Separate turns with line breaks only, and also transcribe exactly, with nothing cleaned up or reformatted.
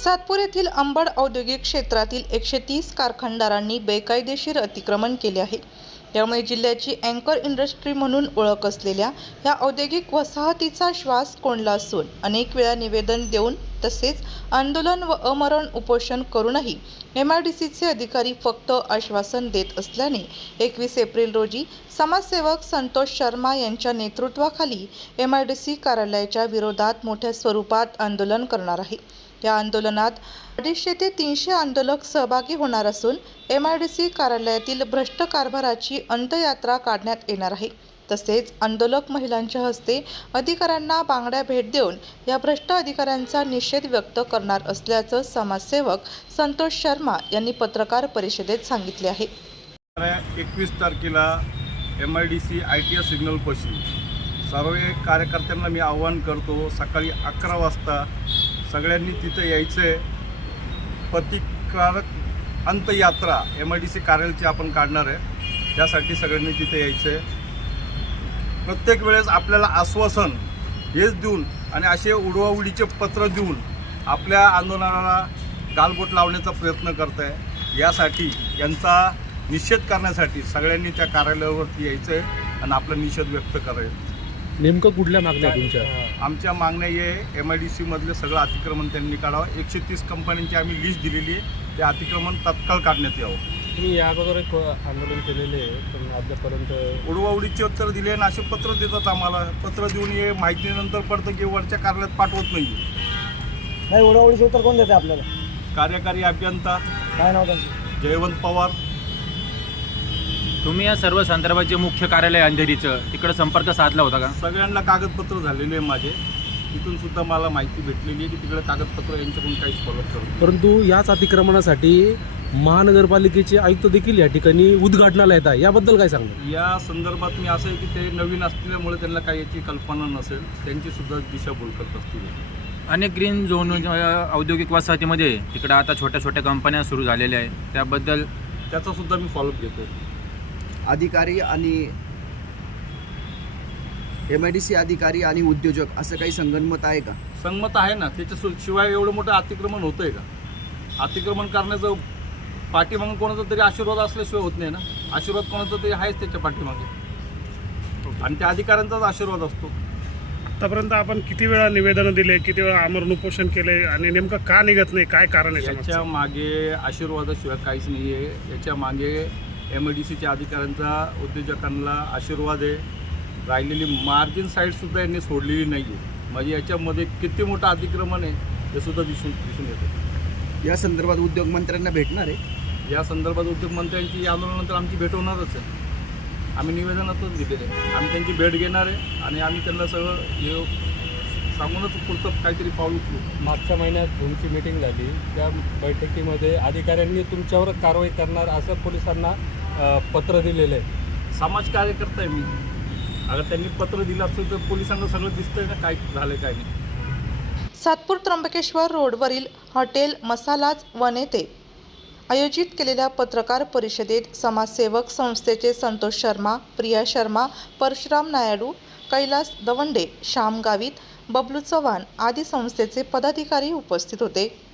सातपूर येथील अंबड औद्योगिक क्षेत्रातील एकशे तीस कारखानदारांनी बेकायदेशीर अतिक्रमण केले आहे। त्यामुळे जिल्ह्याची अँकर इंडस्ट्री म्हणून ओळख असलेल्या या औद्योगिक वसाहतीचा श्वास कोंडला असून अनेक वेळा निवेदन देऊन तसेच आंदोलन व अमरण उपोषण करूनही एम आय डी सीचे अधिकारी फक्त आश्वासन देत असल्याने एकवीस एप्रिल रोजी समाजसेवक संतोष शर्मा यांच्या नेतृत्वाखाली एम आय डी सी कार्यालयाच्या विरोधात मोठ्या स्वरूपात आंदोलन करणार आहे। या आंदोलनात अडीचशे ते तीनशे आंदोलक सहभागी होणार असून एम आय डी सी कार्यालयातील भ्रष्ट कारभाराची अंत्ययात्रा काढण्यात येणार आहे। तसेच आंदोलक महिलांच्या हस्ते अधिकाऱ्यांना बांगड्या भेट देऊन या भ्रष्ट अधिकाऱ्यांचा निषेध व्यक्त करणार असल्याचं समाजसेवक संतोष शर्मा यांनी पत्रकार परिषदेत सांगितले आहे।
एकवीस तारखेला M I D C I T S signal पाशी सर्व कार्यकर्त्यांना मी आवाहन करतो, सकाळी अकरा वाजता सगळ्यांनी तिथं यायचं। प्रतिकारक अंत्ययात्रा एम आय डी सी कार्यालयाची आपण काढणार आहे, त्यासाठी सगळ्यांनी तिथे यायचं। प्रत्येक वेळेस आपल्याला आश्वासन हेच देऊन आणि असे उडवाउडीचे पत्र देऊन आपल्या आंदोलनाला गालबोट लावण्याचा प्रयत्न करत आहे। यासाठी यांचा निषेध करण्यासाठी सगळ्यांनी त्या कार्यालयावरती यायचं आहे आणि आपला निषेध व्यक्त करायचा।
नेमकं कुठल्या मागण्या तुमच्या?
आमच्या मागण्या हे एम आय डी सी मधले सगळं अतिक्रमण त्यांनी काढावं। एकशे तीस कंपन्यांची आम्ही लिस्ट दिलेली आहे, ते अतिक्रमण तत्काळ काढण्यात यावं।
तुम्ही या अगोदर एक आंदोलन केलेले पण अद्यापर्यंत
उडवाउडीचे उत्तर दिले आणि असे पत्र देतात आम्हाला। पत्र देऊन हे माहितीनंतर पडतं की वरच्या कार्यालयात पाठवत नाही।
नाही, उडवाउडीचे उत्तर कोण देते आपल्याला?
कार्यकारी अभियंता
काय नाव त्यांचं?
जयवंत पवार।
तुम्ही या सर्व संदर्भाचे मुख्य कार्यालय अंधेरीचं तिकडे संपर्क साधला होता का?
सगळ्यांना कागदपत्र झालेले आहे माझे, तिथून सुद्धा मला माहिती भेटलेली आहे की तिकडे कागदपत्र यांच्याकडून काहीच फॉलो करत।
परंतु याच अतिक्रमणासाठी महानगरपालिकेचे आयुक्त देखील या ठिकाणी उद्घाटनाला येतात, याबद्दल काय सांगणार?
या संदर्भात मी असं आहे की ते नवीन असल्यामुळे त्यांना काही याची कल्पना नसेल, त्यांची सुद्धा दिशाभूल करत असतील।
अनेक ग्रीन झोन औद्योगिक वसाहतीमध्ये तिकडे आता छोट्या छोट्या कंपन्या सुरू झालेल्या आहेत, त्याबद्दल
त्याचा सुद्धा मी फॉलोअप घेतो।
अधिकारी आणि एम आय डी सी अधिकारी आणि उद्योजक असं काही संगनमत आहे का?
संगमत आहे ना, त्याच्या शिवाय एवढं मोठं अतिक्रमण होतं आहे का? अतिक्रमण करण्याचं पाठीमागे कोणाचा तरी आशीर्वाद असल्याशिवाय होत नाही ना। आशीर्वाद कोणाचा तरी आहेच त्याच्या पाठीमागे आणि त्या अधिकाऱ्यांचाच आशीर्वाद असतो।
आतापर्यंत आपण किती वेळा निवेदनं दिले, किती वेळा आमरण उपोषण केले आणि नेमकं का निघत नाही, काय कारण आहे?
याच्या मागे आशीर्वादाशिवाय काहीच नाही आहे। याच्या मागे एम आय डी सीच्या अधिकाऱ्यांचा उद्योजकांना आशीर्वाद आहे। राहिलेली मार्जिन साईडसुद्धा यांनी सोडलेली नाही आहे, म्हणजे याच्यामध्ये किती मोठं अतिक्रमण आहे हे सुद्धा दिसून दिसून येतं।
या संदर्भात उद्योग मंत्र्यांना भेटणार आहे?
या संदर्भात उद्योगमंत्र्यांची या आंदोलनानंतर आमची भेट होणारच आहे। आम्ही निवेदनातच दिलेलं आहे, आम्ही त्यांची भेट घेणार आहे आणि आम्ही त्यांना सगळं हे सांगूनच पुढचं काहीतरी पाऊल उचलू।
मागच्या महिन्यात तुमची मीटिंग झाली, त्या बैठकीमध्ये अधिकाऱ्यांनी तुमच्यावर कारवाई करणार असं पोलिसांना पत्र दिलेलं आहे।
समाज कार्यकर्ता आहे मी, अगर त्यांनी पत्र दिलं असतं तर पोलिसांना सगळं दिसतंय ना काय झालं काय नाही।
सातपूर त्र्यंबकेश्वर रोडवरील हॉटेल मसालाज वन येथे आयोजित केलेल्या पत्रकार परिषदेत समाजसेवक संस्थेचे संतोष शर्मा, प्रिया शर्मा, परशुराम नायडू, कैलास दवंडे, श्याम गावित, बबलू चव्हाण आदी संस्थेचे पदाधिकारी उपस्थित होते।